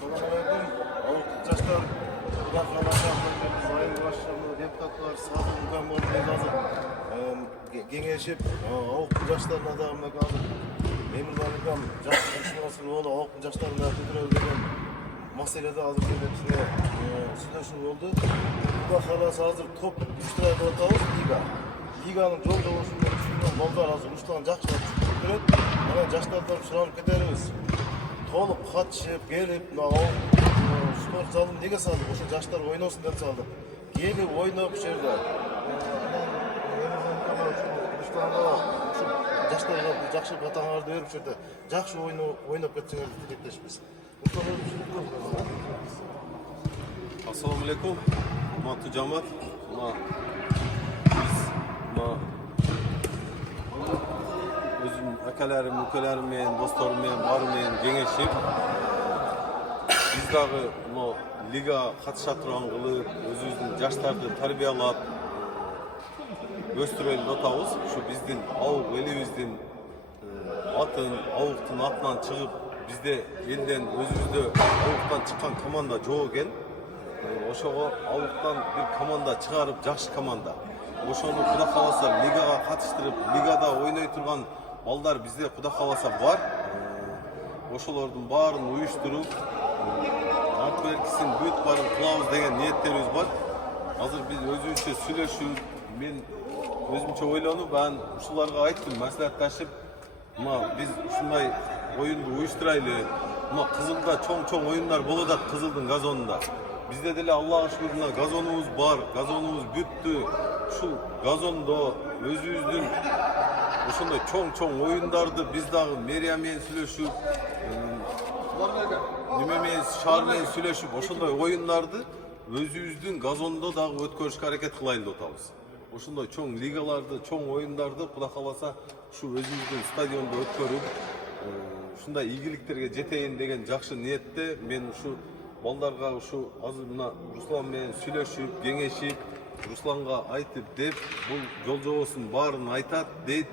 Assalamualaikum. Жаштар, Құда қаласа сайын басшылығы, депутаттар, сазы үлкен болып қазір кеңешіп, ауылдың жаштарына да мына қазір мемлекеттің жастар болды, ауылдың жаштарына көтерілді деген мәселеде азыр кеңесіне сөйлесу болды. Құда қаласа азыр топ үштірайды отауыз лига. Лиганың жол жолысында үшінген балдар азыр үштіған жақшылар түшіп көреді. Ана жаштардан сұранып кетеріміз. Толық қатышып, келіп, спорт залын неге салдық? Осы жаштар ойносын деп салдық. Келіп, ойнап жерде. Жаштарға жақсы батаңарды беріп жерде. Жақсы ойнап кетсеңерді тілектешпіз. Ассаламу алейкум. Мату жамат. Өзім әкелерім, өкелеріммен, достарыммен, барымен кеңешіп, біз дағы лига қатыша тұрған қылып, өзіміздің жаштарды тарбиялап, өстірелі отауыз. Şu біздің ауық еліміздің атын, ауықтың атынан шығып, бізде елден өзімізде ауықтан шыққан команда жоқ екен. Ошоға ауықтан бір команда шығарып, жақсы команда. Ошоны Құда қаласа лигаға қатыштырып, лигада ойнай тұрған балдар бізде Құда қаласа бар. Ошолордун барын уюштуруп, беркисин бүт барын кылабыз деген ниеттерибиз бар. Азыр биз өзүбүзчө сүйлөшүп, мен өзүмчө ойлонуп, анан ушуларга айттым, маслихатташып, биз ушундай оюнду уюштурайлы. Кызылда чоң оюндар болот атат, Кызылдын газонунда. Bizde деле Аллага шүкүр газонубуз бар, газонубуз бүттү. Ушул газондо өзүбүздүн ошондой чоң оюндарды биз дагы мэрия менен сүйлөшүп, неме менен шаар менен сүйлөшүп, ошондой оюндарды өзүбүздүн газондо дагы өткөрүшкө аракет кылайлы деп атабыз. Ошондой чоң лигаларды, чоң оюндарды Куда кааласа ушу өзүбүздүн стадиондо өткөрүп, ушундай ийгиликтерге жетейин деген жакшы ниетте мен ушу балдарга ушу азыр мына Руслан менен сүйлөшүп, кеңешип, Русланга айтып деп, бул жол жобосун баарын айтат, дейт.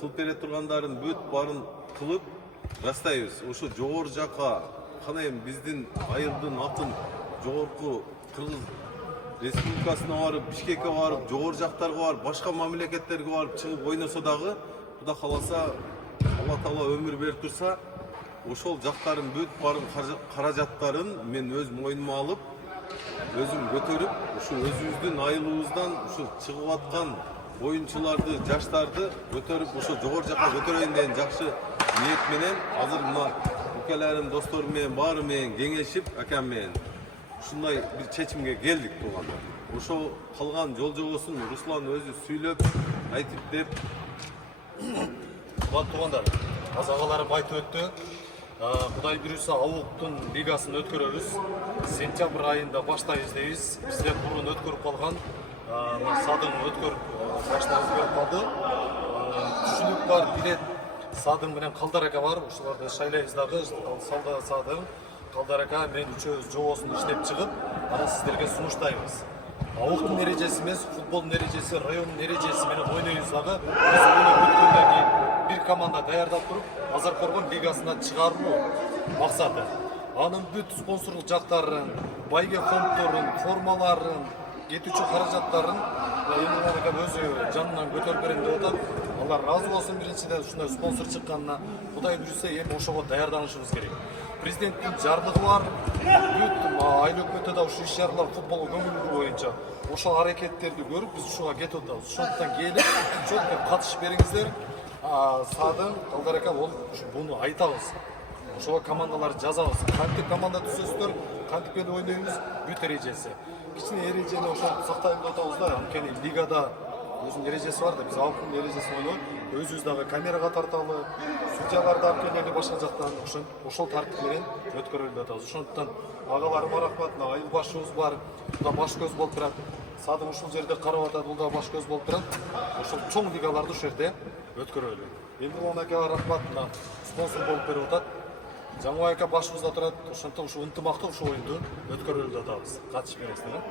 Кылып бере тургандарын бүт баарын кылып жастайбыз. Ушу жогору жака канайым биздин айылдын атын жогорку Кыргыз Республикасына барып, Бишкекке барып, жогору жактарга барып, башка мамлекеттерге барып чыгып ойносо дагы, Куда кааласа Алла Таала өмүр берип турса, ошол жактарын бүт барын каражаттарын мен өз мойнума алып, өзүм көтөрүп, ушу өзүбүздүн айылыбыздан ушу чыгып аткан оюнчуларды, жаштарды көтөрүп, ошо жогору жака көтөрөйүн деген жакшы ниет менен азыр мына укелерим, досторум менен баары менен кеңешип, акам менен ушундай бир чечимге келдик туугандар. Ошо калган жол жобосун Руслан өзү сүйлөп, айтып деп. Туугандар, аз агаларым айтып өттү. Кудай буюрса ауылдун лигасын өткөрөбүз. Сентябрь айында баштайбыз дейбиз. Бизде мурун өткөрүп калган, садын өткөрүп баштайбыз деп калды. Түшүнүк бар, билет садын менен Калдар ака бар. Ушуларды шайлайбыз дагы. Салда садын, Калдар ака мен үчөөбүз жобосун иштеп чыгып, анан сиздерге сунуштайбыз. Ауылдун эрежеси эмес, футболдун эрежеси, райондун эрежеси менен ойнойбуз дагы. Биз ойноп бүткөндөн кийин bir команда даярдап туруп, Азаркоргон лигасына чыгаруу максаты. Анын бүт спонсорлук жактарын, байге фонддорун, формаларын, кетүүчү каражаттарын Эмилхан өзү жанынан көтөрүп берем деп атат. Алар разы болсун биринчиден ушундай спонсор чыкканына. Кудай буюрса эми ошого даярданышыбыз керек. Президенттин жардыгы бар. Бүт айыл өкмөтү да ушу иш-чаралар футболго көңүл буруу боюнча ошол аракеттерди көрүп биз ушуга кетип атабыз. Ошондуктан келип, чоң катышып бериңиздер. Садын, Калдар ака буну айтабыз. Ошого командаларды жазабыз. Кантип команда түзөсүздөр, кантип эле ойнойбуз, бүт эрежеси. Кичине эрежени ошентип сактайлы деп атабыз да. Анткени лигада өзүнүн эрежеси бар да, биз ауылдун эрежесин ойноп, өзүбүз дагы камерага тарталы, судьяларды алып келели башка жактан, ошол тартип менен өткөрөлү деп атабыз. Ошондуктан агаларыма рахмат, айыл башыбыз бар, бул баш көз болуп турат. Садын ушул жерде карап атат, бул да баш көз болуп турат. Ошол чоң лигаларды ушул жерде өткөрөлү. Эмилхан акага рахмат, спонсор болуп берип атат. Жаңыбай ака башыбызда турат. Ошондуктан ушул ынтымактуу ушул оюнду өткөрөлү деп атабыз. Катышып бересиздер.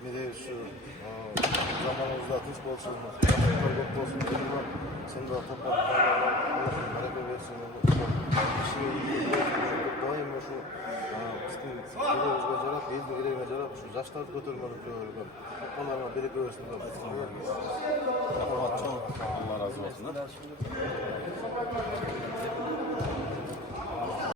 Менде ушу заманыбызда тынч болсун, көп болсун, сында топор, баракет берсин. Yüreğimizge jarap, elin yüreğine jarap, şu yaşlardı götürmeli diyorum. Onlarına biri göğüsün diyorum. Allah razı olsun.